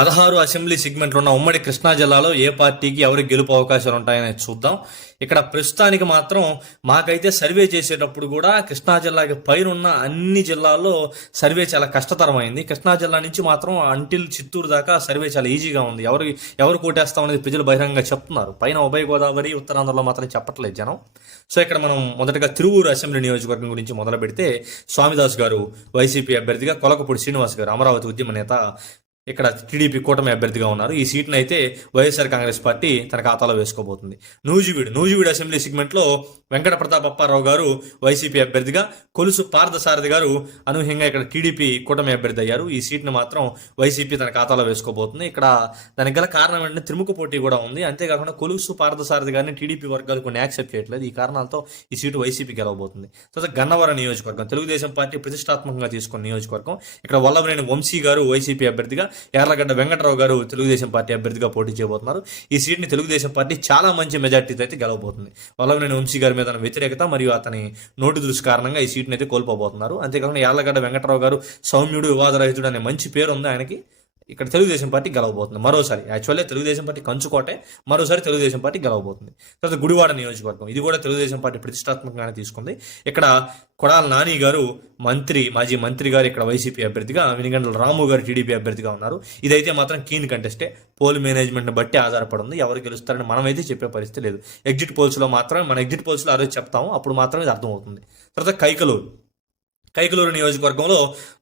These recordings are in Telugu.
పదహారు అసెంబ్లీ సెగ్మెంట్లు ఉన్న ఉమ్మడి కృష్ణా జిల్లాలో ఏ పార్టీకి ఎవరికి గెలుపు అవకాశాలు ఉంటాయని చూద్దాం. ఇక్కడ ప్రస్తుతానికి మాత్రం మాకైతే సర్వే చేసేటప్పుడు కూడా కృష్ణా జిల్లాకి పైనున్న అన్ని జిల్లాల్లో సర్వే చాలా కష్టతరమైంది. కృష్ణా జిల్లా నుంచి మాత్రం అంటిల్ చిత్తూరు దాకా సర్వే చాలా ఈజీగా ఉంది. ఎవరు ఎవరు కోటేస్తాం అనేది ప్రజలు బహిరంగంగా చెప్తున్నారు. పైన ఉభయ గోదావరి ఉత్తరాంధ్రలో మాత్రం చెప్పట్లేదు జనం. సో ఇక్కడ మనం మొదటగా తిరువూరు అసెంబ్లీ నియోజకవర్గం గురించి మొదలు పెడితే స్వామిదాస్ గారు వైసీపీ అభ్యర్థిగా కొలకపూడి శ్రీనివాస్ గారు అమరావతి ఉద్యమ నేత ఇక్కడ టీడీపీ కూటమి అభ్యర్థిగా ఉన్నారు. ఈ సీట్ను అయితే వైఎస్ఆర్ కాంగ్రెస్ పార్టీ తన ఖాతాలో వేసుకోబోతుంది. నూజివీడు నూజివీడు అసెంబ్లీ సెగ్మెంట్లో వెంకట ప్రతాపప్పారావు గారు వైసీపీ అభ్యర్థిగా కొలుసు పార్థసారథి గారు అనూహ్యంగా ఇక్కడ టీడీపీ కూటమి అభ్యర్థి అయ్యారు. ఈ సీట్ను మాత్రం వైసీపీ తన ఖాతాలో వేసుకోబోతుంది. ఇక్కడ దానికి గల కారణం ఏంటంటే త్రిముఖ పోటీ కూడా ఉంది. అంతేకాకుండా కొలుసు పార్థసారథి గారిని టీడీపీ వర్గాలు కొన్ని యాక్సెప్ట్ చేయట్లేదు. ఈ కారణాలతో ఈ సీటు వైసీపీ గెలవబోతుంది. తర్వాత గన్నవరం నియోజకవర్గం తెలుగుదేశం పార్టీ ప్రతిష్టాత్మకంగా తీసుకున్న నియోజకవర్గం. ఇక్కడ వల్లభనేని వంశీ గారు వైసీపీ అభ్యర్థిగా యార్లగడ్డ వెంకటరావు గారు తెలుగుదేశం పార్టీ అభ్యర్థిగా పోటీ చేయబోతున్నారు. ఈ సీట్ని తెలుగుదేశం పార్టీ చాలా మంచి మెజార్టీతో అయితే గెలవబోతుంది. వల్లభనేని వంశీ గారి మీద వ్యతిరేకత మరియు అతని నోటి దృష్టి కారణంగా ఈ సీట్ని అయితే కోల్పోబోతున్నారు. అంతేకాకుండా యార్లగడ్డ వెంకటరావు గారు సౌమ్యుడు వివాదరహితుడు అనే మంచి పేరు ఉంది ఆయనకి. ఇక్కడ తెలుగుదేశం పార్టీ గెలవబోతుంది. మరోసారి యాక్చువల్లీ తెలుగుదేశం పార్టీ కంచుకోటే మరోసారి తెలుగుదేశం పార్టీ గెలవబోతుంది. తర్వాత గుడివాడ నియోజకవర్గం ఇది కూడా తెలుగుదేశం పార్టీ ప్రతిష్టాత్మకంగానే తీసుకుంది. ఇక్కడ కొడాల నాని గారు మంత్రి మాజీ మంత్రి గారు ఇక్కడ వైసీపీ అభ్యర్థిగా వినిగండ్ల రాము గారు టీడీపీ అభ్యర్థిగా ఉన్నారు. ఇదైతే మాత్రం కీన్ కంటెస్టే. పోల్ మేనేజ్మెంట్ని బట్టి ఆధారపడి ఉంది ఎవరు గెలుస్తారని మనమైతే చెప్పే పరిస్థితి లేదు. ఎగ్జిట్ పోల్స్లో మాత్రమే మన ఎగ్జిట్ పోల్స్లో ఆ రోజు చెప్తాము. అప్పుడు మాత్రమే ఇది అర్థమవుతుంది. తర్వాత కైకలూరు కైకలూరు నియోజకవర్గంలో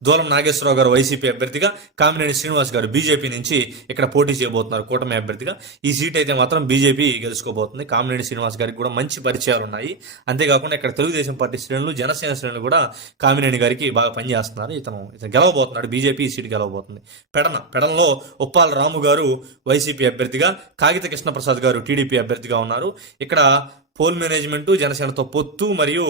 దూలం నాగేశ్వరరావు గారు వైసీపీ అభ్యర్థిగా కామినేని శ్రీనివాస్ గారు బీజేపీ నుంచి ఇక్కడ పోటీ చేయబోతున్నారు కూటమి అభ్యర్థిగా. ఈ సీట్ అయితే మాత్రం బీజేపీ గెలుచుకోబోతుంది. కామినేని శ్రీనివాస్ గారికి కూడా మంచి పరిచయాలు ఉన్నాయి. అంతేకాకుండా ఇక్కడ తెలుగుదేశం పార్టీ శ్రేణులు జనసేన శ్రేణులు కూడా కామినేని గారికి బాగా పనిచేస్తున్నారు. ఇతను ఇతను గెలవబోతున్నాడు బీజేపీ ఈ సీట్ గెలవబోతుంది. పెడన పెడనలో ఉప్పాల రాము గారు వైసీపీ అభ్యర్థిగా కాగిత కృష్ణప్రసాద్ గారు టీడీపీ అభ్యర్థిగా ఉన్నారు. ఇక్కడ పోల్ మేనేజ్మెంటు జనసేనతో పొత్తు మరియు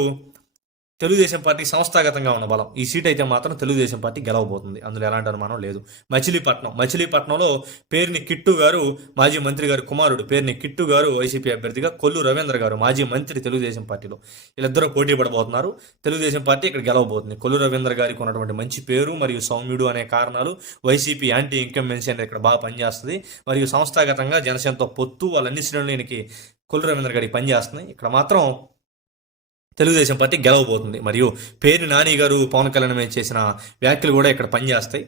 తెలుగుదేశం పార్టీ సంస్థాగతంగా ఉన్న బలం. ఈ సీట్ అయితే మాత్రం తెలుగుదేశం పార్టీ గెలవబోతుంది. అందులో ఎలాంటి అనుమానం లేదు. మచిలీపట్నం. మచిలీపట్నంలో పేరుని కిట్టు గారు మాజీ మంత్రి గారు కుమారుడు పేరుని కిట్టు గారు వైసీపీ అభ్యర్థిగా కొల్లు రవీంద్ర గారు మాజీ మంత్రి తెలుగుదేశం పార్టీలో. వీళ్ళిద్దరూ పోటీ పడబోతున్నారు. తెలుగుదేశం పార్టీ ఇక్కడ గెలవబోతుంది. కొల్లు రవీంద్ర గారికి ఉన్నటువంటి మంచి పేరు మరియు సౌమ్యుడు అనే కారణాలు వైసీపీ యాంటీ ఇన్కంబెన్సీ అనేది ఇక్కడ బాగా పనిచేస్తుంది. మరియు సంస్థాగతంగా జనసేనతో పొత్తు వాళ్ళన్ని శ్రేణులకి కొల్లు రవీంద్ర గారికి పనిచేస్తున్నాయి ఇక్కడ మాత్రం తెలుగుదేశం పార్టీ గెలవబోతుంది. మరియు పేరు నాని గారు పవన్ కళ్యాణ్ చేసిన వ్యాఖ్యలు కూడా ఇక్కడ పనిచేస్తాయి.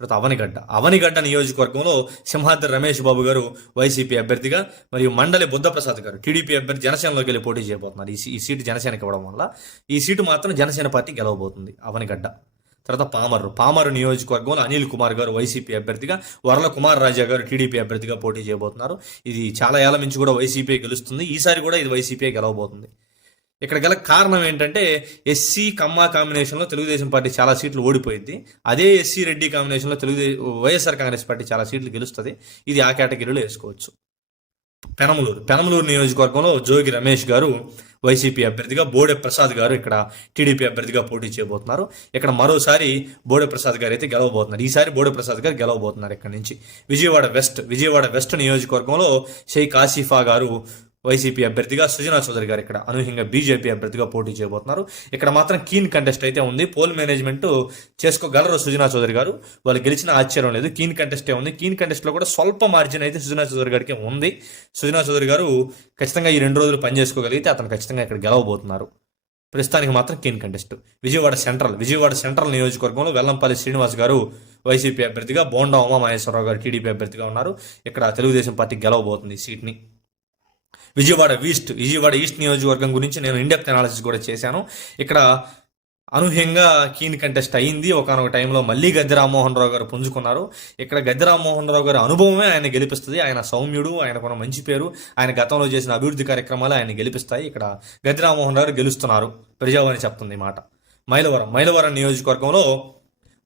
తర్వాత అవనిగడ్డ. అవనిగడ్డ నియోజకవర్గంలో సింహాద్రి రమేష్ బాబు గారు వైసీపీ అభ్యర్థిగా మరియు మండలి బుద్ధప్రసాద్ గారు టీడీపీ అభ్యర్థి జనసేనలోకి వెళ్ళి పోటీ చేయబోతున్నారు. ఈ ఈ సీటు జనసేనకి ఇవ్వడం వల్ల ఈ సీటు మాత్రం జనసేన పార్టీ గెలవబోతుంది. అవనిగడ్డ. తర్వాత పామరు పామరు నియోజకవర్గంలో అనిల్ కుమార్ గారు వైసీపీ అభ్యర్థిగా వరల కుమార్ రాజా గారు టీడీపీ అభ్యర్థిగా పోటీ చేయబోతున్నారు. ఇది చాలా ఏళ్ళ నుంచి కూడా వైసీపీ గెలుస్తుంది. ఈసారి కూడా ఇది వైసీపీ గెలవబోతుంది. ఇక్కడ గల కారణం ఏంటంటే ఎస్సీ కమ్మా కాంబినేషన్లో తెలుగుదేశం పార్టీ చాలా సీట్లు ఓడిపోయింది. అదే ఎస్సీ రెడ్డి కాంబినేషన్లో తెలుగుదేశం వైఎస్ఆర్ కాంగ్రెస్ పార్టీ చాలా సీట్లు గెలుస్తుంది. ఇది ఆ కేటగిరీలో వేసుకోవచ్చు. పెనమలూరు పెనమలూరు నియోజకవర్గంలో జోగి రమేష్ గారు వైసీపీ అభ్యర్థిగా బోడే ప్రసాద్ గారు ఇక్కడ టీడీపీ అభ్యర్థిగా పోటీ చేయబోతున్నారు. ఇక్కడ మరోసారి బోడే ప్రసాద్ గారు అయితే గెలవబోతున్నారు. ఈసారి బోడే ప్రసాద్ గారు గెలవబోతున్నారు ఇక్కడ నుంచి. విజయవాడ వెస్ట్ విజయవాడ వెస్ట్ నియోజకవర్గంలో షేక్ ఆసిఫా గారు వైసీపీ అభ్యర్థిగా సుజనా చౌదరి గారు ఇక్కడ అనూహ్యంగా బీజేపీ అభ్యర్థిగా పోటీ చేయబోతున్నారు. ఇక్కడ మాత్రం కీన్ కంటెస్ట్ అయితే ఉంది. పోల్ మేనేజ్మెంట్ చేసుకోగలరు సుజనా చౌదరి గారు. వాళ్ళు గెలిచిన ఆశ్చర్యం లేదు. కీన్ కంటెస్టే ఉంది. కీన్ కంటెస్ట్లో కూడా స్వల్ప మార్జిన్ అయితే సుజనా చౌదరి గారికి ఉంది. సుజనా చౌదరి గారు ఖచ్చితంగా ఈ రెండు రోజులు పనిచేసుకోగలిగితే అతను ఖచ్చితంగా ఇక్కడ గెలవబోతున్నారు. ప్రస్తుతానికి మాత్రం keen contest Vijayawada central Vijayawada central నియోజకవర్గంలో వెల్లంపల్లి శ్రీనివాస్ గారు వైసీపీ అభ్యర్థిగా బోండా ఉమామహేశ్వరరావు గారు టీడీపీ అభ్యర్థిగా ఉన్నారు. ఇక్కడ తెలుగుదేశం పార్టీ గెలవబోతుంది ఈ సీట్ని. విజయవాడ ఈస్ట్ విజయవాడ ఈస్ట్ నియోజకవర్గం గురించి నేను ఇండెప్త్ అనాలిసిస్ కూడా చేశాను. ఇక్కడ అనూహ్యంగా కీన్ కంటెస్ట్ అయింది. ఒకనొక టైంలో మళ్ళీ గద్దె రామ్మోహన్ రావు గారు పుంజుకున్నారు. ఇక్కడ గద్దె రామ్మోహన్ రావు గారి అనుభవమే ఆయన గెలిపిస్తుంది. ఆయన సౌమ్యుడు ఆయనకున్న మంచి పేరు. ఆయన గతంలో చేసిన అభివృద్ధి కార్యక్రమాలు ఆయన గెలిపిస్తాయి. ఇక్కడ గద్దె రామ్మోహన్ రావు గారు గెలుస్తున్నారు. ప్రజావాణి చెప్తుంది మాట. మైలవరం మైలవరం నియోజకవర్గంలో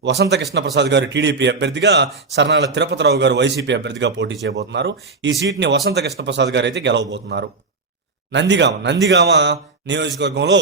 వసంత కృష్ణప్రసాద్ గారు టీడీపీ అభ్యర్థిగా సరణాల తిరుపతిరావు గారు వైసీపీ అభ్యర్థిగా పోటీ చేయబోతున్నారు. ఈ సీట్ని వసంత కృష్ణప్రసాద్ గారు అయితే గెలవబోతున్నారు. నందిగామ నందిగామ నియోజకవర్గంలో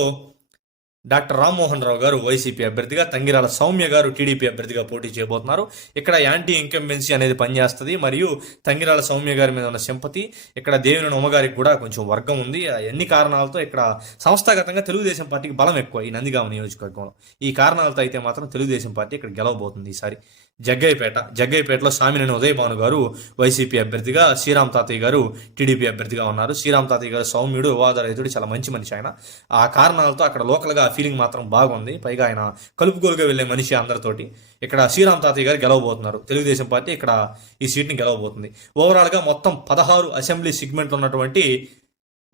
డాక్టర్ రామ్మోహన్ రావు గారు వైసీపీ అభ్యర్థిగా తంగిరాల సౌమ్య గారు టీడీపీ అభ్యర్థిగా పోటీ చేయబోతున్నారు. ఇక్కడ యాంటీ ఇంకంబెన్సీ అనేది పనిచేస్తుంది మరియు తంగిరాల సౌమ్య గారి మీద ఉన్న సింపతి ఇక్కడ దేవిని ఉమ్మగారికి కూడా కొంచెం వర్గం ఉంది. ఎన్ని కారణాలతో ఇక్కడ సంస్థాగతంగా తెలుగుదేశం పార్టీకి బలం ఎక్కువ ఈ నందిగామ నియోజకవర్గంలో. ఈ కారణాలతో అయితే మాత్రం తెలుగుదేశం పార్టీ ఇక్కడ గెలవబోతుంది ఈసారి. జగ్గయ్యపేట జగ్గయ్యపేటలో సామినేని ఉదయభాను గారు వైసీపీ అభ్యర్థిగా శ్రీరామ్ తాతయ్య గారు టీడీపీ అభ్యర్థిగా ఉన్నారు. శ్రీరామ్ తాతయ్య గారు సౌమ్యుడు వివాదరహితుడు చాలా మంచి మనిషి ఆయన. ఆ కారణాలతో అక్కడ లోకల్గా ఫీలింగ్ మాత్రం బాగుంది. పైగా ఆయన కలుపుకోలుగా వెళ్ళే మనిషి అందరితోటి. ఇక్కడ శ్రీరామ్ తాతయ్య గారు గెలవబోతున్నారు. తెలుగుదేశం పార్టీ ఇక్కడ ఈ సీట్ని గెలవబోతుంది. ఓవరాల్గా మొత్తం పదహారు అసెంబ్లీ సిగ్మెంట్లు ఉన్నటువంటి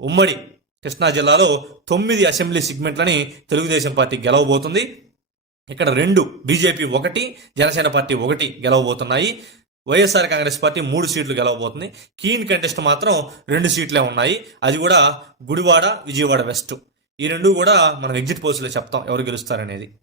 ఉమ్మడి కృష్ణా జిల్లాలో తొమ్మిది అసెంబ్లీ సిగ్మెంట్లని తెలుగుదేశం పార్టీ గెలవబోతుంది. ఇక్కడ రెండు బీజేపీ ఒకటి జనసేన పార్టీ ఒకటి గెలవబోతున్నాయి. వైఎస్ఆర్ కాంగ్రెస్ పార్టీ మూడు సీట్లు గెలవబోతుంది. కీన్ కంటెస్ట్ మాత్రం రెండు సీట్లే ఉన్నాయి. అది కూడా గుడివాడ విజయవాడ వెస్ట్. ఈ రెండు కూడా మనం ఎగ్జిట్ పోస్ట్లో చెప్తాం ఎవరు గెలుస్తారనేది.